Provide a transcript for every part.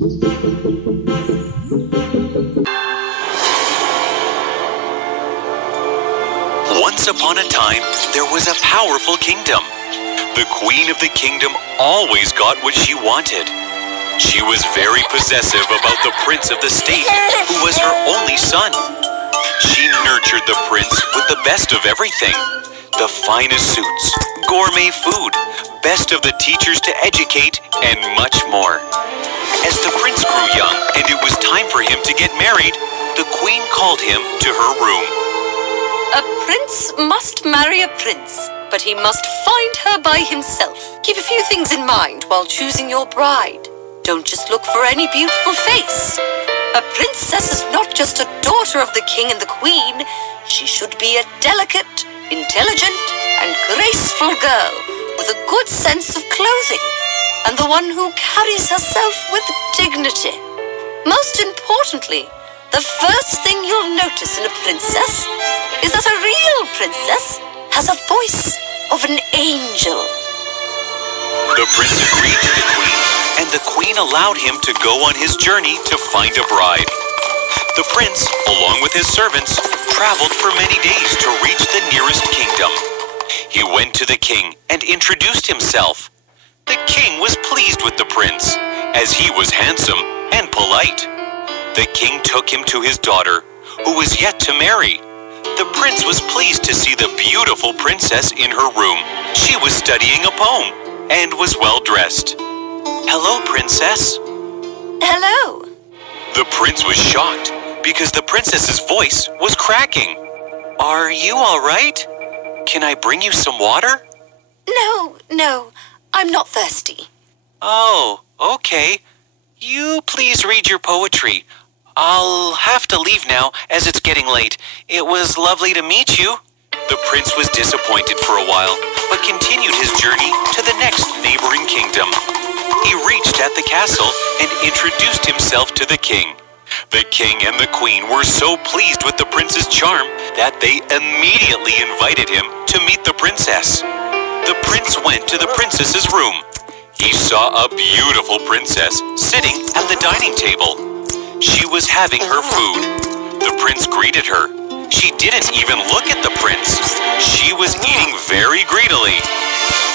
Once upon a time, there was a powerful kingdom. The queen of the kingdom always got what she wanted. She was very possessive about the prince of the state, who was her only son. She nurtured the prince with the best of everything. The finest suits, gourmet food, best of the teachers to educate, and much more. As the prince grew young and it was time for him to get married, the queen called him to her room. A prince must marry a prince, but he must find her by himself. Keep a few things in mind while choosing your bride. Don't just look for any beautiful face. A princess is not just a daughter of the king and the queen. She should be a delicate, intelligent, and graceful girl with a good sense of clothing, and the one who carries herself with dignity. Most importantly, the first thing you'll notice in a princess is that a real princess has a voice of an angel. The prince agreed to the queen, and the queen allowed him to go on his journey to find a bride. The prince, along with his servants, traveled for many days to reach the nearest kingdom. He went to the king and introduced himself. The king was pleased with the prince, as he was handsome and polite. The king took him to his daughter, who was yet to marry. The prince was pleased to see the beautiful princess in her room. She was studying a poem and was well dressed. "Hello, princess." Hello. The prince was shocked because the princess's voice was cracking. "Are you all right? Can I bring you some water?" No, I'm not thirsty. "Oh, okay. You please read your poetry. I'll have to leave now as it's getting late. It was lovely to meet you." The prince was disappointed for a while, but continued his journey to the next neighboring kingdom. He reached at the castle and introduced himself to the king. The king and the queen were so pleased with the prince's charm that they immediately invited him to meet the princess. The prince went to the princess's room. He saw a beautiful princess sitting at the dining table. She was having her food. The prince greeted her. She didn't even look at the prince. She was eating very greedily.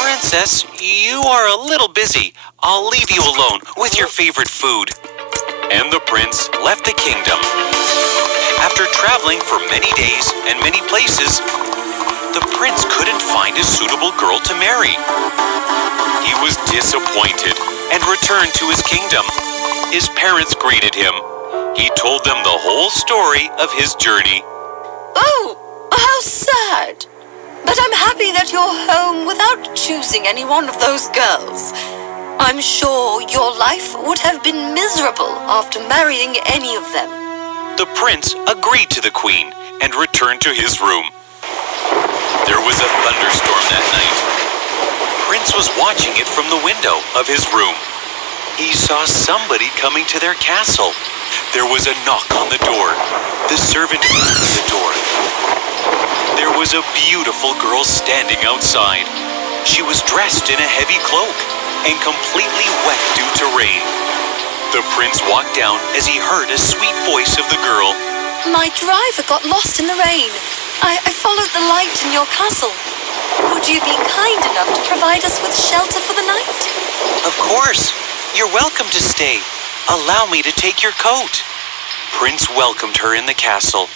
"Princess, you are a little busy. I'll leave you alone with your favorite food." And the prince left the kingdom. After traveling for many days and many places, the prince couldn't find a suitable girl to marry. He was disappointed and returned to his kingdom. His parents greeted him. He told them the whole story of his journey. Oh, how sad. But I'm happy that you're home without choosing any one of those girls. I'm sure your life would have been miserable after marrying any of them. The prince agreed to the queen and returned to his room. There was a thunderstorm that night. Prince was watching it from the window of his room. He saw somebody coming to their castle. There was a knock on the door. The servant opened the door. There was a beautiful girl standing outside. She was dressed in a heavy cloak and completely wet due to rain. The prince walked down as he heard a sweet voice of the girl. My driver got lost in the rain. I followed the light in your castle. Would you be kind enough to provide us with shelter for the night? Of course. You're welcome to stay. Allow me to take your coat. Prince welcomed her in the castle.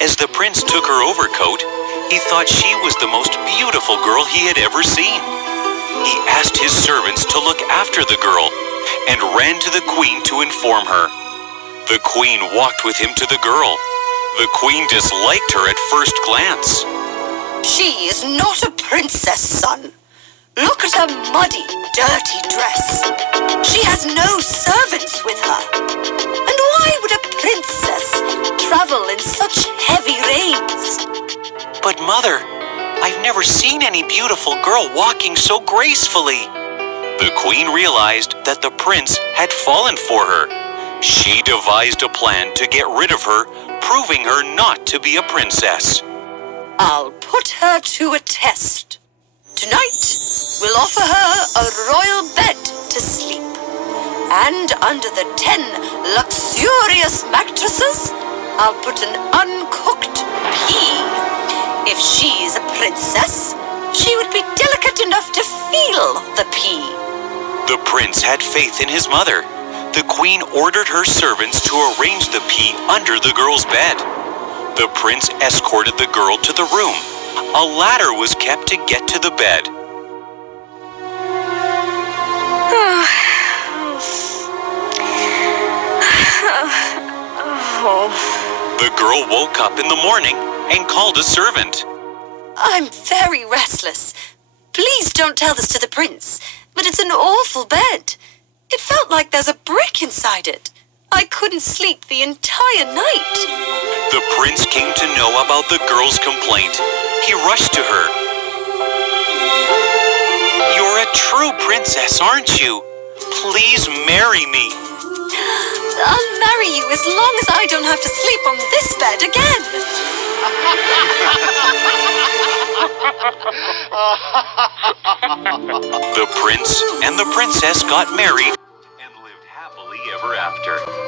As the prince took her overcoat, he thought she was the most beautiful girl he had ever seen. He asked his servants to look after the girl and ran to the queen to inform her. The queen walked with him to the girl. The queen disliked her at first glance. She is not a princess, son. Look at her muddy, dirty dress. She has no servants with her. And why would a princess travel in such heavy rains? But mother, I've never seen any beautiful girl walking so gracefully. The queen realized that the prince had fallen for her. She devised a plan to get rid of her, proving her not to be a princess. I'll put her to a test. Tonight, we'll offer her a royal bed to sleep. And under the 10 luxurious mattresses, I'll put an uncooked pea. If she's a princess, she would be delicate enough to feel the pea. The prince had faith in his mother. The queen ordered her servants to arrange the pea under the girl's bed. The prince escorted the girl to the room. A ladder was kept to get to the bed. The girl woke up in the morning and called a servant. I'm very restless. Please don't tell this to the prince, but it's an awful bed. It felt like there's a brick inside it. I couldn't sleep the entire night. The prince came to know about the girl's complaint. He rushed to her. You're a true princess, aren't you? Please marry me. I'll marry you as long as I don't have to sleep on this bed again. The prince and the princess got married and lived happily ever after.